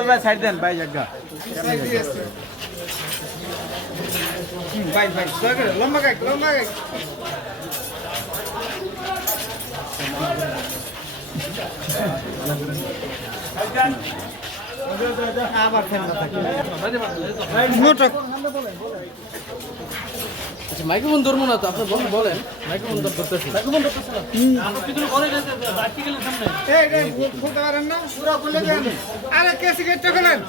Role ভাই side দেন ভাই জায়গা ভাই ভাই দয়া করে লম্বা গাইক লম্বা গাইক আবার ফেলনা থাকে মোটা আচ্ছা মাইক্রোফোন ধরবো না তো আপনি বলেন বলেন। মাইক্রোফোন ধর করতেছি এই রে খুলতে পারেন না পুরো খুলে দেন আরে কে সিগারেটটা খোলেন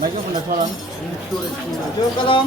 মাইক্রোফোনটা ছড়ান জোর কদম।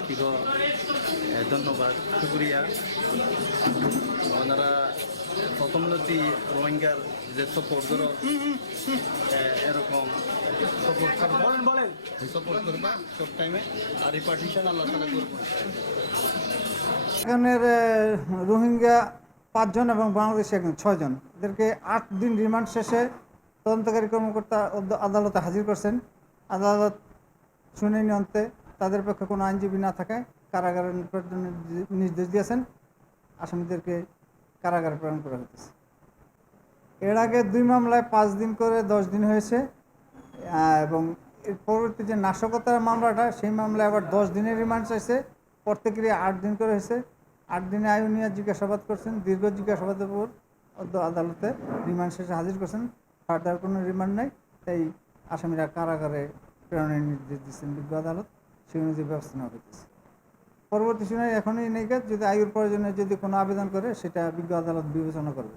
কি গো, আহ, ধন্যবাদ শুক্রিয়া। ওনারা প্রথম নথি রোহিঙ্গার যে সাপোর্ট এরকম বলেন বলেন সব টাইমে আর এই পার্টিশন আল্লাহ তালা করব এখানের রোহিঙ্গা পাঁচজন এবং বাংলাদেশি একজন, ছয়জন। এদেরকে আট দিন রিমান্ড শেষে তদন্তকারী কর্মকর্তা আদালতে হাজির করছেন। আদালত শুনানি অন্তে তাদের পক্ষে কোনো আইনজীবী না থাকায় কারাগারে প্রেরণের নির্দেশ দিয়েছেন। আসামিদেরকে কারাগারে প্রেরণ করা হয়েছে এর আগে দুই মামলায় পাঁচ দিন করে দশ দিন হয়েছে এবং এর পরবর্তী যে নাশকতার মামলাটা, সেই মামলায় আবার দশ দিনের রিমান্ড চাইছে। প্রত্যেকেরই আট দিন করে হয়েছে। আট দিনে আয়ুনিয়া জিজ্ঞাসাবাদ করছেন, দীর্ঘ জিজ্ঞাসাবাদের পর আদালতে রিমান্ড শেষে হাজির করছেন। ফার্দার কোনো রিমান্ড নেই, তাই আসামিরা কারাগারে প্রেরণের নির্দেশ দিচ্ছেন বিজ্ঞ আদালত। সে অনুযায়ী ব্যবস্থা নেওয়া হইতেছে। পরবর্তী সময় এখনই নেই যদি আয়ুর প্রয়োজনে যদি কোনো আবেদন করে, সেটা বিজ্ঞ আদালত বিবেচনা করবে